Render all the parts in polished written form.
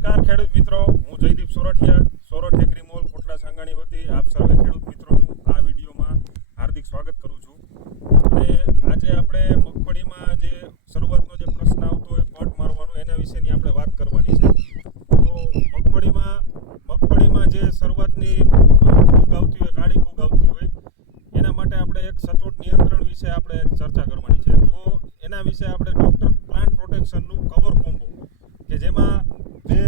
નમસ્કાર ખેડૂત મિત્રો, હું જયદીપ સોરઠિયા, સોરઠ એગ્રી મોલ કોટડા સાંગાણી વતી આપ સર્વે ખેડૂત મિત્રોનું આ વિડીયોમાં હાર્દિક સ્વાગત કરું છું. અને આજે આપણે મગફળીમાં જે શરૂઆતનો જે પ્રશ્ન આવતો હોય પટ મારવાનો, એના વિશેની આપણે વાત કરવાની છે. તો મગફળીમાં જે શરૂઆતની ફૂગ આવતી હોય, કાળી ફૂગ આવતી હોય, એના માટે આપણે એક સચોટ નિયંત્રણ વિશે આપણે ચર્ચા કરવાની છે. તો એના વિશે આપણે ડૉક્ટર પ્લાન્ટ પ્રોટેક્શનનું કવર કોમ્બો, કે જેમાં બે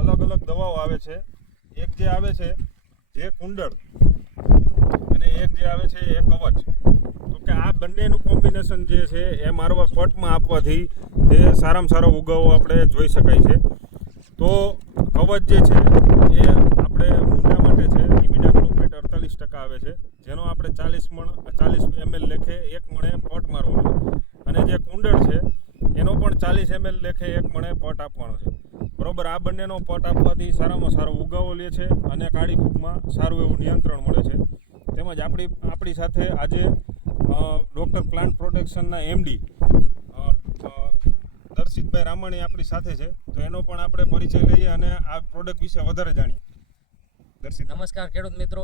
અલગ અલગ દવાઓ આવે છે. એક જે આવે છે જે કુંડળ અને એક જે આવે છે એ કવચ. તો કે આ બંનેનું કોમ્બિનેશન જે છે એ મારવા પટમાં આપવાથી તે સારામાં સારો ઉગાવો આપણે જોઈ શકાય છે. તો કવચ જે છે એ આપણે મૂંડા માટે છે. ઇમિડાક્લોપ્રિડ 48% આવે છે, જેનો આપણે 40 ml લેખે એક મણે પટ મારવાનો છે. અને જે કુંડળ છે એનો પણ 40 ml લેખે એક મણે પટ આપવાનો છે. બરોબર, આ બંનેનો પટ આપવાથી સારામાં સારો ઉગાવો લે છે અને કાળી ફૂગમાં સારું એવું નિયંત્રણ મળે છે. તેમજ આપણી સાથે આજે ડૉક્ટર પ્લાન્ટ પ્રોટેક્શનના એમડી દર્શિતભાઈ રામાણી આપણી સાથે છે. તો એનો પણ આપણે પરિચય લઈએ અને આ પ્રોડક્ટ વિશે વધારે જાણીએ. દર્શિત, નમસ્કાર ખેડૂત મિત્રો.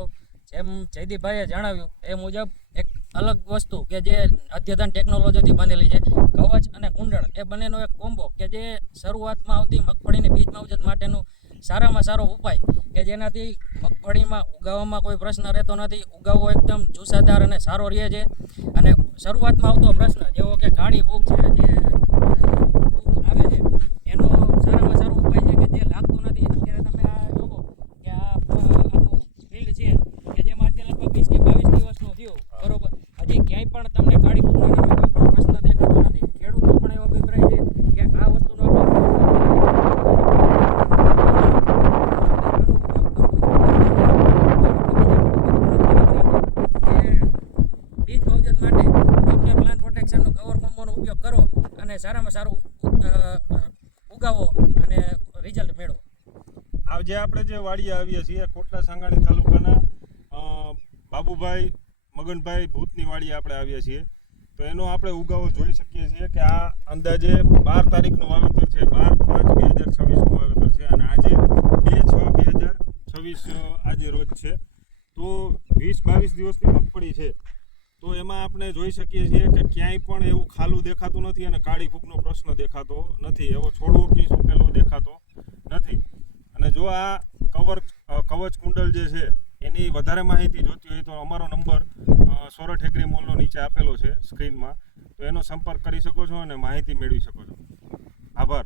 જેમ જયદીપભાઈએ જણાવ્યું એ મુજબ એક અલગ વસ્તુ કે જે અદ્યતન ટેકનોલોજીથી બનેલી છે, કવચ અને કુંડળ, એ બંનેનો એક કોમ્બો કે જે શરૂઆતમાં આવતી મગફળીની બીજ માવજત માટેનું સારામાં સારો ઉપાય, કે જેનાથી મગફળીમાં ઉગાવવામાં કોઈ પ્રશ્ન રહેતો નથી. ઉગાવો એકદમ જુસ્સાદાર અને સારો રહે છે. અને શરૂઆતમાં આવતો પ્રશ્ન જેવો કે કાળી ફૂગ છે, જે ફૂગ આવે છે, એનો સારામાં સારો ઉપાય છે કે જે લાગતું નથી. અત્યારે તમે આ જોવો કે આ આખું ફિલ્ડ છે કે જેમાં અત્યારે લગભગ 20 કે 22 દિવસનું થયું, બરોબર, હજી ક્યાંય પણ તમને કાળી ફૂગના નામે કોઈ પણ પ્રશ્ન દેખાતો નથી. ખેડૂતનો પણ એવો અભિપ્રાય છે કે આ વસ્તુનો બીજ માવજત માટે ડૉક્ટર પ્લાન્ટ પ્રોટેક્શનનો કવર કોમ્બોનો ઉપયોગ કરો અને સારામાં સારું ઉગાવો અને રિઝલ્ટ મેળવો. આજે આપણે જે વાડીએ આવીએ છીએ કોટડા સાંગાણી તાલુકાના બાબુભાઈ મગનભાઈ ભૂતની વાડીએ આપણે આવીએ છીએ. તો એનો આપણે ઉગાવો જોઈ શકીએ છીએ કે આ અંદાજે 12 તારીખનું વાવેતર છે, 12/5/2026નું વાવેતર છે. અને આજે 2/6/2026 આજે રોજ છે. તો 20-22 દિવસની મગફળી છે. તો એમાં આપણે જોઈ શકીએ છીએ કે ક્યાંય પણ એવું ખાલું દેખાતું નથી અને કાળી ફૂગનો પ્રશ્ન દેખાતો નથી. એવો છોડવો કે સુકેલો દેખાતો નથી. અને જો આ કવચ કુંડળ જે છે એની વધારે માહિતી જોતી હોય તો અમારો નંબર સોરઠ એગ્રી મોલનો નીચે આપેલો છે સ્ક્રીનમાં. તો એનો સંપર્ક કરી શકો છો અને માહિતી મેળવી શકો છો. આભાર.